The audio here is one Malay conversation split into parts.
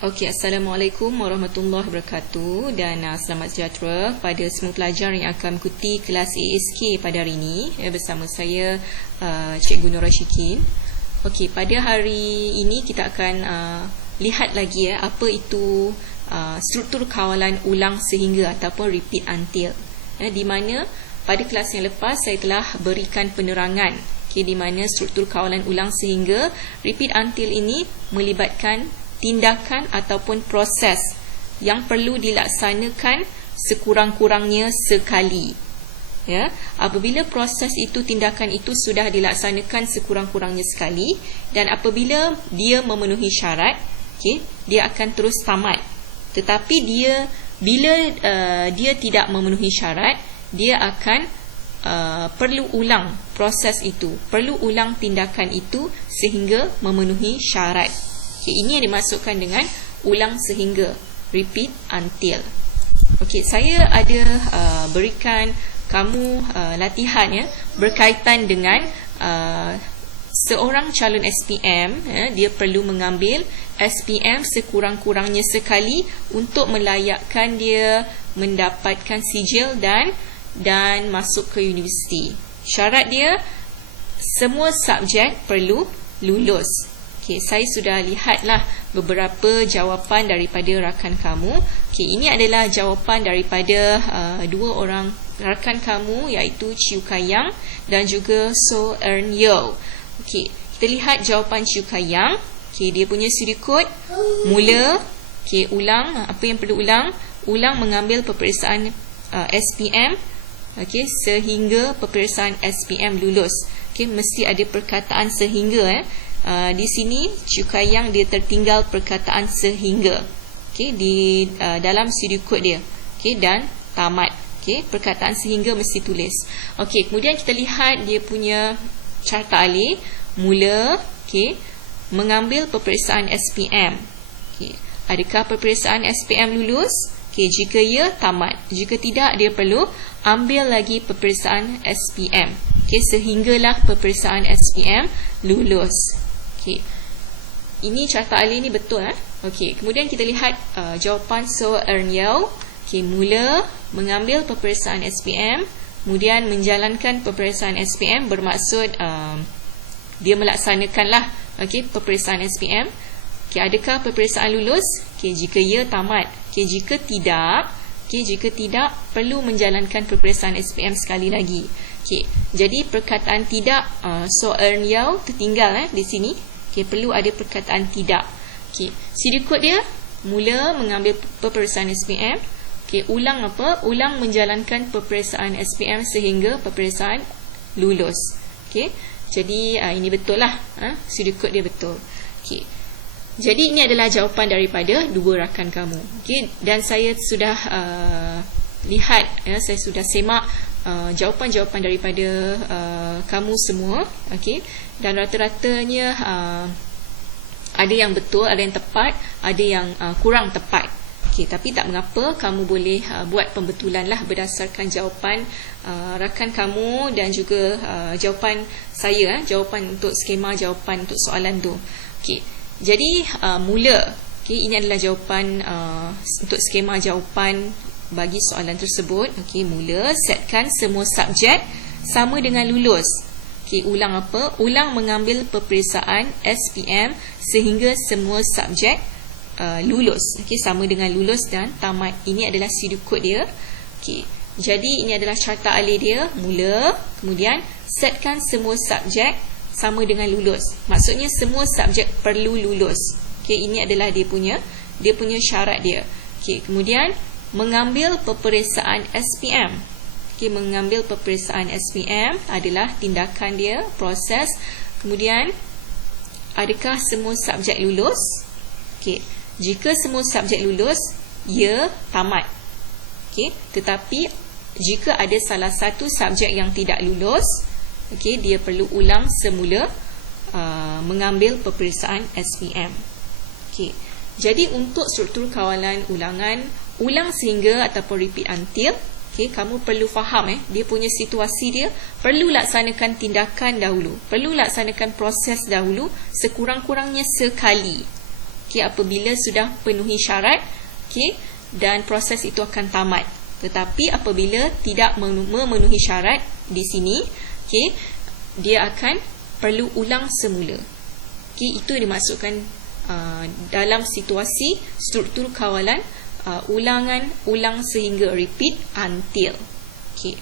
Okey, Assalamualaikum warahmatullahi wabarakatuh dan selamat sejahtera pada semua pelajar yang akan mengikuti kelas ASK pada hari ini bersama saya Cikgu Nora Syikin. Okey, pada hari ini kita akan lihat lagi apa itu struktur kawalan ulang sehingga ataupun repeat until. Di mana pada kelas yang lepas saya telah berikan penerangan di mana struktur kawalan ulang sehingga repeat until ini melibatkan tindakan ataupun proses yang perlu dilaksanakan sekurang-kurangnya sekali. Apabila proses itu, tindakan itu sudah dilaksanakan sekurang-kurangnya sekali dan apabila dia memenuhi syarat, dia akan terus tamat. Tetapi bila dia tidak memenuhi syarat, dia akan perlu ulang proses itu, perlu ulang tindakan itu sehingga memenuhi syarat. Ini yang dimasukkan dengan ulang sehingga, repeat until. Saya ada berikan kamu latihan berkaitan dengan seorang calon SPM. Dia perlu mengambil SPM sekurang-kurangnya sekali untuk melayakkan dia mendapatkan sijil dan masuk ke universiti. Syarat dia, semua subjek perlu lulus. Saya sudah lihatlah beberapa jawapan daripada rakan kamu. Ini adalah jawapan daripada dua orang rakan kamu, iaitu Chiu Kayang dan juga So Earn Yo. Kita lihat jawapan Chiu Kayang. Dia punya siri kod mula. Ulang, apa yang perlu ulang? Ulang mengambil peperiksaan SPM sehingga peperiksaan SPM lulus. Mesti ada perkataan sehingga. Di sini Chiu Kayang dia tertinggal perkataan sehingga di dalam siri kod dia, dan tamat. Perkataan sehingga mesti tulis. Kemudian kita lihat dia punya carta alih. Mula, mengambil peperiksaan SPM. Adakah peperiksaan SPM lulus? Jika ya, tamat. Jika tidak, dia perlu ambil lagi peperiksaan SPM. Sehinggalah peperiksaan SPM lulus. Ini carta alih ni betul. Kemudian kita lihat jawapan So Earn Yo. Mula mengambil peperiksaan SPM, kemudian menjalankan peperiksaan SPM bermaksud dia melaksanakanlah peperiksaan SPM. Adakah peperiksaan lulus? Jika ya, tamat. Jika tidak, perlu menjalankan peperiksaan SPM sekali lagi. Jadi perkataan tidak, So Earn Yo tertinggal di sini. Perlu ada perkataan tidak. Siri kod dia, mula mengambil peperiksaan SPM. Ulang apa? Ulang menjalankan peperiksaan SPM sehingga peperiksaan lulus. Jadi ini betul lah. Siri kod dia betul. Jadi ini adalah jawapan daripada dua rakan kamu. Dan saya sudah lihat, saya sudah semak jawapan-jawapan daripada kamu semua. Dan rata-ratanya ada yang betul, ada yang tepat, ada yang kurang tepat. Tapi tak mengapa, kamu boleh buat pembetulan lah berdasarkan jawapan rakan kamu dan juga jawapan saya, jawapan untuk skema jawapan untuk soalan tu. Jadi mula, ini adalah jawapan untuk skema jawapan bagi soalan tersebut. Mula, setkan semua subjek sama dengan lulus. Ulang apa? Ulang mengambil peperiksaan SPM sehingga semua subjek lulus. Sama dengan lulus dan tamat. Ini adalah siri kod dia. Jadi ini adalah carta alih dia. Mula, kemudian setkan semua subjek sama dengan lulus. Maksudnya semua subjek perlu lulus. Ini adalah dia punya syarat dia. Kemudian mengambil peperiksaan SPM. Mengambil peperiksaan SPM adalah tindakan dia, proses. Kemudian adakah semua subjek lulus? Jika semua subjek lulus, ya, tamat. Tetapi jika ada salah satu subjek yang tidak lulus, dia perlu ulang semula mengambil peperiksaan SPM. Jadi untuk struktur kawalan ulangan, ulang sehingga ataupun repeat until, kamu perlu faham dia punya situasi dia, perlu laksanakan tindakan dahulu, perlu laksanakan proses dahulu sekurang-kurangnya sekali. Okey, apabila sudah penuhi syarat, okey, dan proses itu akan tamat. Tetapi apabila tidak memenuhi syarat di sini, okey, dia akan perlu ulang semula. Okey, itu dimaksudkan dalam situasi struktur kawalan ulang sehingga, repeat until. Okey.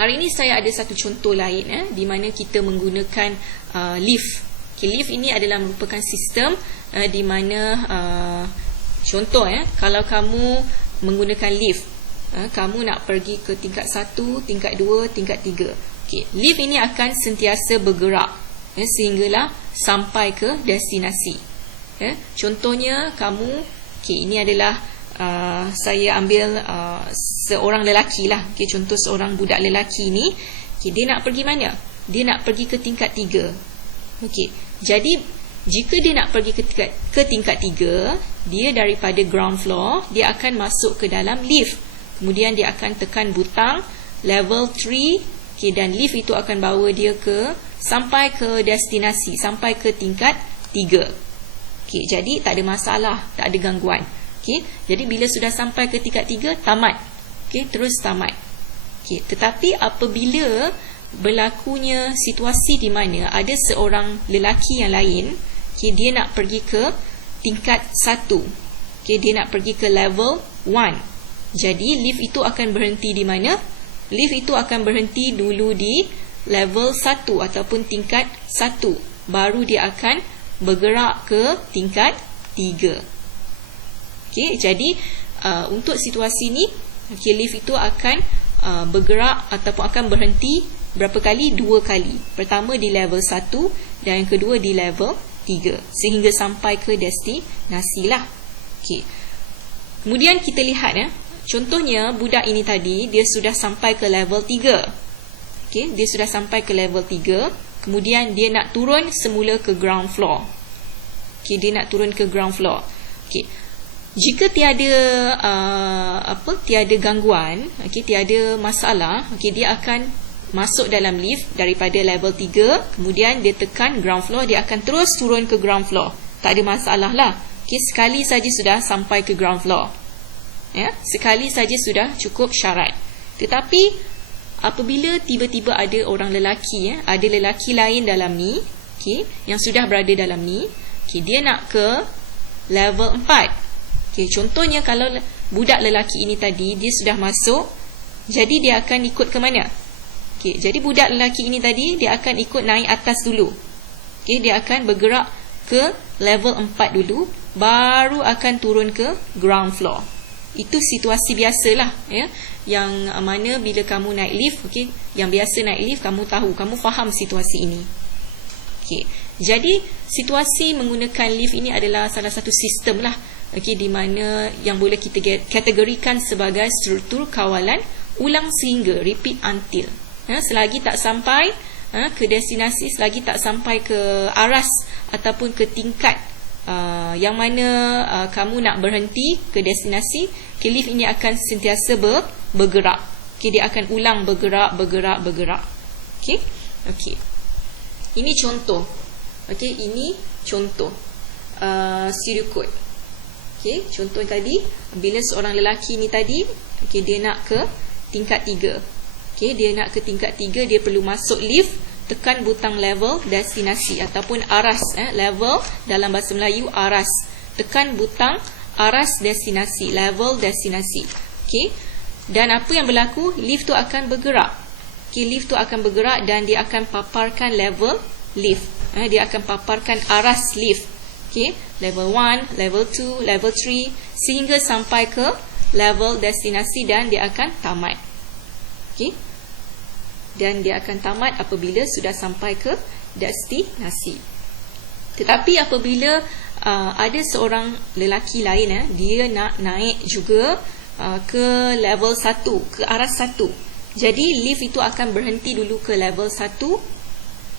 Hari ini saya ada satu contoh lain di mana kita menggunakan leave. Okay, leave ini adalah merupakan sistem di mana contoh kalau kamu menggunakan leave, kamu nak pergi ke tingkat 1, tingkat 2, tingkat 3. Okay, leave ini akan sentiasa bergerak sehinggalah sampai ke destinasi. Contohnya kamu, okay, ini adalah saya ambil seorang lelaki lah. Okay, contoh seorang budak lelaki ni, okay, dia nak pergi mana? Dia nak pergi ke tingkat 3. Okay, jadi jika dia nak pergi ke tingkat 3, dia daripada ground floor, dia akan masuk ke dalam lift. Kemudian dia akan tekan butang level 3, okay, dan lift itu akan bawa dia sampai ke destinasi, sampai ke tingkat 3. Okay, jadi tak ada masalah, tak ada gangguan. Okay, jadi bila sudah sampai ke tingkat 3, tamat. Okay, terus tamat. Okay, tetapi apabila berlakunya situasi di mana ada seorang lelaki yang lain, okay, dia nak pergi ke tingkat 1, okay, dia nak pergi ke level 1. Jadi lift itu akan berhenti di mana? Lift itu akan berhenti dulu di level 1 ataupun tingkat 1. Baru dia akan bergerak ke tingkat 3. Okay, jadi untuk situasi ni, okay, lift itu akan bergerak ataupun akan berhenti berapa kali? 2 kali. Pertama di level 1 dan yang kedua di level 3, sehingga sampai ke destinasi lah. Okay. Kemudian kita lihat contohnya budak ini tadi dia sudah sampai ke level 3. Okay, dia sudah sampai ke level 3, kemudian dia nak turun semula ke ground floor. Okay, dia nak turun ke ground floor. Okay. Jika tiada tiada gangguan, okay, tiada masalah, okay, dia akan masuk dalam lift daripada level 3, kemudian dia tekan ground floor, dia akan terus turun ke ground floor. Tak ada masalah lah. Okay, sekali saja sudah sampai ke ground floor. Sekali saja sudah cukup syarat. Tetapi apabila tiba-tiba ada orang lelaki, ada lelaki lain dalam ni, okay, yang sudah berada dalam ni, okay, dia nak ke level 4. Okay, contohnya kalau budak lelaki ini tadi dia sudah masuk, jadi dia akan ikut ke mana? Okay, jadi budak lelaki ini tadi dia akan ikut naik atas dulu. Okay, dia akan bergerak ke level 4 dulu, baru akan turun ke ground floor. Itu situasi biasalah, yang mana bila kamu naik lift, okay, yang biasa naik lift, kamu tahu, kamu faham situasi ini. Okay, jadi situasi menggunakan lift ini adalah salah satu sistem lah, okay, di mana yang boleh kita kategorikan sebagai struktur kawalan ulang sehingga, repeat until. Selagi tak sampai ke destinasi, selagi tak sampai ke aras ataupun ke tingkat yang mana kamu nak berhenti ke destinasi, okay, lift ini akan sentiasa bergerak. Okay, dia akan ulang bergerak. Okay, okay. Ini contoh. Okay, ini contoh serial code. Okay, contoh tadi bila seorang lelaki ni tadi, okay, dia nak ke tingkat 3. Okay, dia nak ke tingkat 3, dia perlu masuk lift, tekan butang level destinasi ataupun aras, level dalam bahasa Melayu aras. Tekan butang aras destinasi, level destinasi. Okay, dan apa yang berlaku? Lift tu akan bergerak. Okay, lift tu akan bergerak dan dia akan paparkan level lift. Dia akan paparkan aras lift. Okay, level 1, level 2, level 3 sehingga sampai ke level destinasi dan dia akan tamat. Okay, dan dia akan tamat apabila sudah sampai ke destinasi. Tetapi apabila ada seorang lelaki lain, dia nak naik juga ke level 1, ke aras 1. Jadi lift itu akan berhenti dulu ke level 1.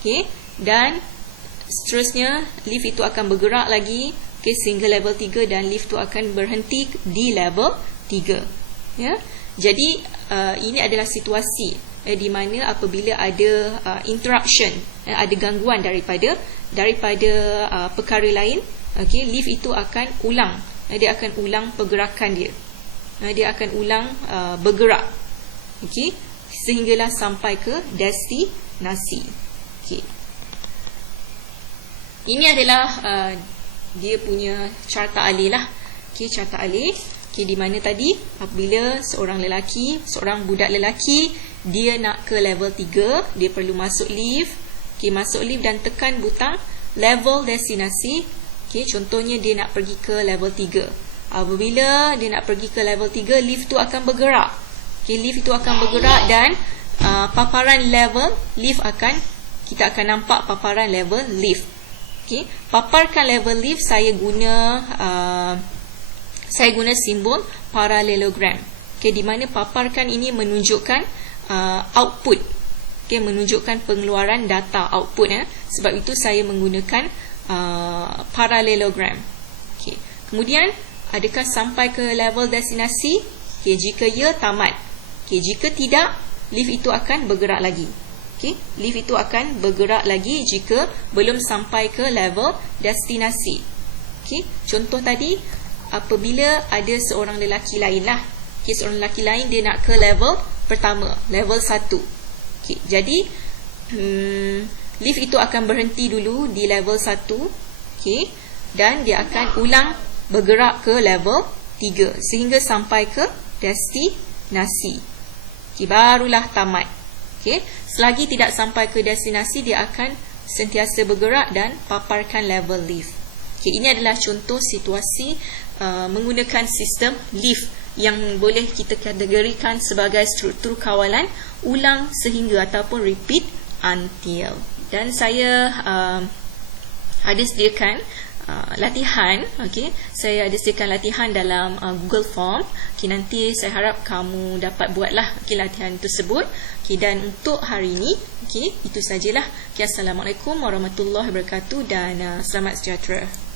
Okay, dan seterusnya lift itu akan bergerak lagi, okay, sehingga level 3 dan lift itu akan berhenti di level 3. Ya. Jadi ini adalah situasi di mana apabila ada interruption, ada gangguan daripada perkara lain, Okey, lift itu akan ulang. Dia akan ulang pergerakan dia. Dia akan ulang bergerak. Okey, sehinggalah sampai ke destinasi. Okey. Ini adalah dia punya carta alih lah. Okey, carta alih. Okey, di mana tadi apabila seorang budak lelaki dia nak ke level 3, dia perlu masuk lift. Okey, masuk lift dan tekan butang level destinasi. Okey, contohnya dia nak pergi ke level 3. Apabila dia nak pergi ke level 3, lift tu akan bergerak. Okey, lift itu akan bergerak dan paparan level lift kita akan nampak paparan level lift. Okey, paparkan level lift saya guna simbol parallelogram. Okey, di mana paparkan ini menunjukkan output. Okey, menunjukkan pengeluaran data output Sebab itu saya menggunakan parallelogram. Okey. Kemudian adakah sampai ke level destinasi? Okey, jika ya, tamat. Okey, jika tidak, lift itu akan bergerak lagi. Okey, lift itu akan bergerak lagi jika belum sampai ke level destinasi. Okey, contoh tadi apabila ada seorang lelaki lain lah. Okey, seorang lelaki lain dia nak ke level pertama, level 1. Okey, jadi lift itu akan berhenti dulu di level 1. Okey, dan dia akan ulang bergerak ke level 3 sehingga sampai ke destinasi. Okey, barulah tamat. Okey, selagi tidak sampai ke destinasi dia akan sentiasa bergerak dan paparkan level lift. Okey, ini adalah contoh situasi menggunakan sistem lift yang boleh kita kategorikan sebagai struktur kawalan ulang sehingga ataupun repeat until. Dan saya ada sediakan latihan. Okey, saya ada sediakan latihan dalam Google Form. Okey, nanti saya harap kamu dapat buatlah latihan tersebut. Okey, dan untuk hari ini, okey, itu sajalah. Okey, assalamualaikum warahmatullahi wabarakatuh dan selamat sejahtera.